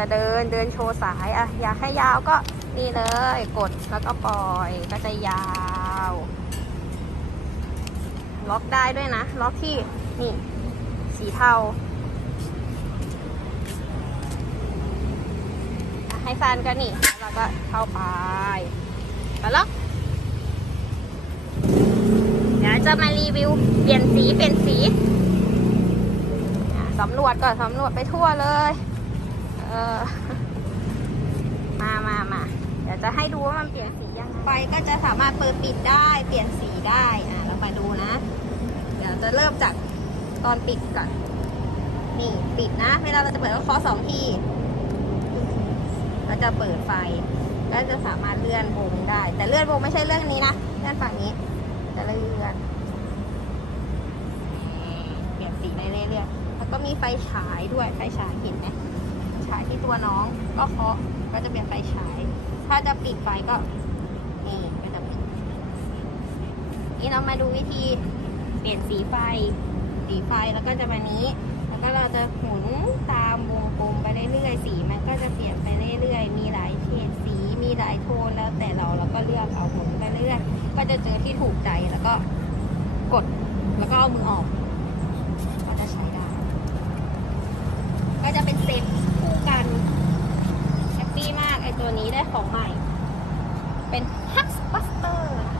จะเดินเดินโชว์สายอะอยากให้ยาวก็นี่เลยกดแล้วก็ปล่อยก็จะยาว ล็อกได้ด้วยนะ ล็อกที่นี่สีเทาให้ฟันก็นี่แล้วก็เข้าไปไปล็อกเดี๋ยวจะมารีวิว เปลี่ยนสีเปลี่ยนสีสำรวจก่อนสำรวจไปทั่วเลย เออ มามามาเดี๋ยวจะให้ดูว่ามันเปลี่ยนสียังไงไฟก็จะสามารถเปิดปิดได้เปลี่ยนสีได้อะเรามาดูนะ เดี๋ยวจะเริ่มจากตอนปิดก่อน นี่ปิดนะเวลาเราจะเปิดก็เคาะสองทีก็จะเปิดไฟก็จะสามารถเลื่อนวงได้ แต่เลื่อนวงไม่ใช่เรื่องนี้นะเลื่อนฝั่งนี้จะเลื่อนเปลี่ยนสีได้เรื่อยๆแล้วก็มีไฟฉายด้วยไฟฉายเห็นไหม ฉายที่ตัวน้อง ก็เคาะก็จะเป็นไฟฉาย ถ้าจะปิดไฟก็นี่ก็จะปิดนี่เรามาดูวิธีเปลี่ยนสีไฟ สีไฟแล้วก็จะมานี้ แล้วก็เราจะหมุนตามวงกลมไปเรื่อยๆ สีมันก็จะเปลี่ยนไปเรื่อยๆ มีหลายเฉดสี มีหลายโทนแล้วแต่เราเราก็เลือกเอาหมุนไปเรื่อย ก็จะเจอที่ถูกใจแล้วก็กดแล้วก็เอามือออกจะใช้ได้ ก็จะเป็นเซ็ตคู่กันแฮปปี้มากไอ ตัวนี้ได้ของใหม่ เป็น h u x Buster นะคะ